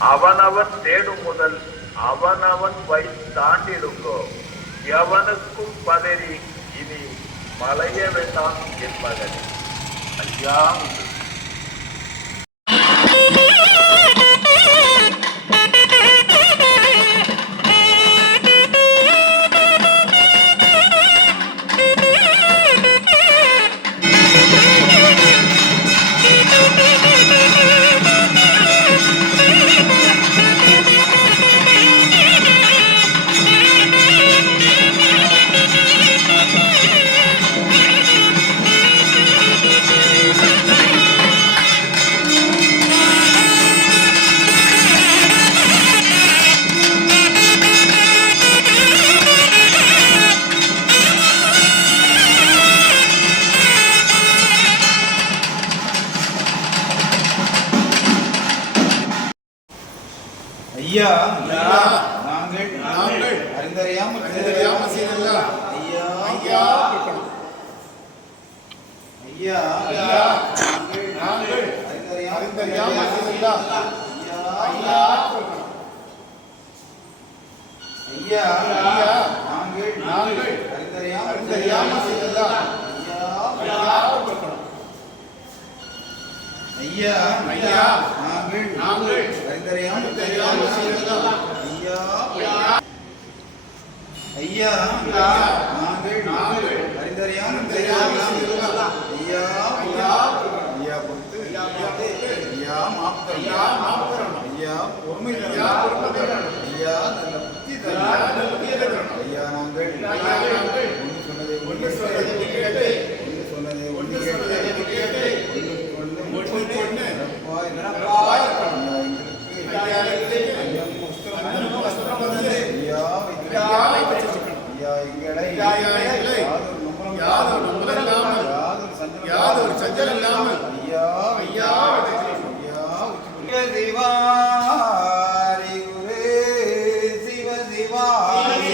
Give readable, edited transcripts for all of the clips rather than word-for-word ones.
அவனவன் தேடும் முதல் அவனவன் தாண்டிடுங்கோ. எவனுக்கும் பதறி இனி மலைய வேண்டாம் என்பதன் ஐயா. ஐயா நாங்கள் அறிந்தறியாமல் செய்தெல்லாம் ஐயா ஐயா ஐயா நாங்கள் அறிந்தறியாமல் செய்தெல்லாம் ஐயா ஐயா ஐயா நாங்கள் அறிந்தறியாமல் செய்தெல்லாம் ஐயா ஐயா ஐயா நாங்கள் அறிந்தறியாமல் செய்தெல்லாம் ஐயா ஐயா நாங்கள் அறிந்தறியாமல் செய்தெல்லாம் ஐயா ஐயா ஐயா பொறுத்து ஐயா மாப்பு ஐயா பொறுமை ஐயா நல்ல புத்தி ஐயா நாங்கள் ஒன்று சொன்னதை யாதொரு சஞ்சலம் இல்லாமல் ஐயா ஐயா ஐயா சிவாரி குரு சிவ சிவாரி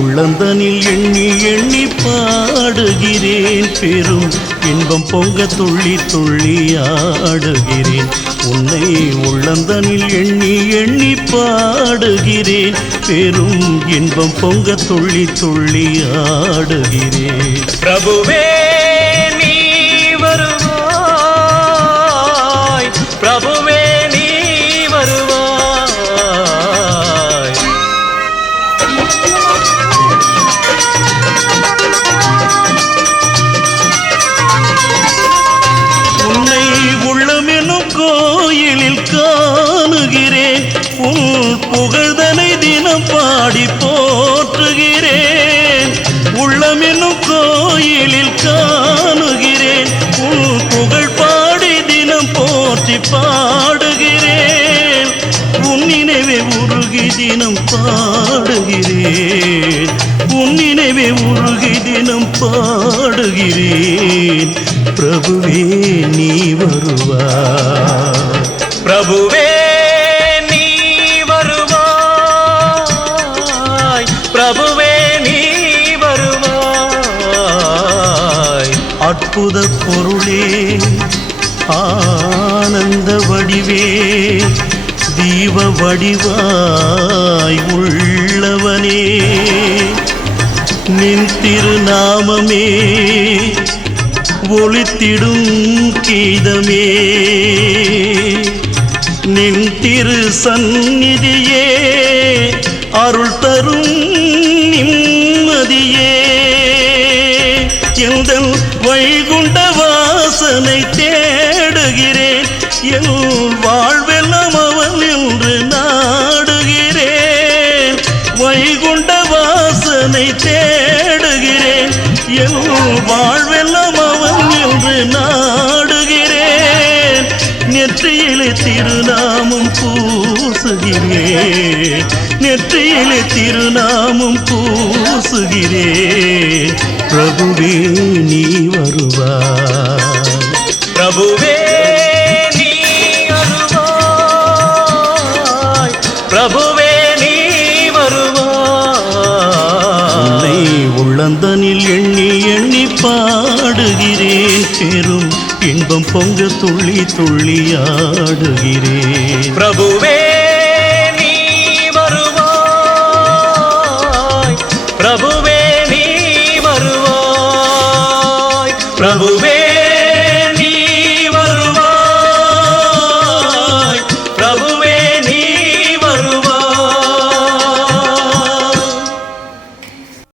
உள்ளந்தனில் எண்ணி எண்ணி பாடுகிறேன், பெரும் இன்பம் பொங்க துள்ளி துள்ளி ஆடுகிறேன். உன்னை உள்ளந்தனில் எண்ணி எண்ணி பாடுகிறேன், பெரும் இன்பம் பொங்க துள்ளி துள்ளி ஆடுகிறேன். பிரபுவே நீ வருவாய், பிரபுவே நீ வருவாய். உன்னை உள்ளமெனும் கோயிலில் காணுகிறேன், உன் புகழ்தனை தினம் பாடி போற்றுகிறேன். உள்ளமெனும் கோயிலில் காணுகிறேன், உன் புகழ் பாடி தினம் போற்றி பாடுகிறேன். உன் நினைவே உருகி தினம் பாடுகிறேன், உன் நினைவே உருகி தினம் பாடுகிறேன். பிரபுவே நீ வருவாய், பிரபுவே நீ வருவாய், பிரபுவே நீ வருவாய். அற்புத பொருளே, ஆனந்த வடிவே, தீப வடிவாய் உள்ளவனே, நின் திருநாமமே ஒளித்திடும் கீதமே, நின் திரு சந்நிதியே அருள் தரும் நிம்மதியே. எந்தன் வைகுண்ட வாசனை தேடுகிறேன், என் வாழ்வெல்லாம் அவன் என்று நாடுகிறேன். வைகுண்ட வாசனை தேடுகிறேன், என் வாழ்வெல்லாம் அவன் என்று நாடுகிறேன். நெற்றியிலே திருநாமம் பூசுகிறேன், நெற்றியிலே திருநாமம் பூசுகிறேன். பிரபுவே நீ வருவாய், பிரபுவே நீ வருவாய், பிரபுவே நீ வருவாய். உன்னை உள்ளந்தனில் எண்ணி எண்ணி பாடுகிறேன், பெரும் இன்பம் பொங்க துள்ளி துள்ளி ஆடுகிறேன். பிரபுவே நீ வருவாய், பிரபுவே நீ வருவாய், பிரபு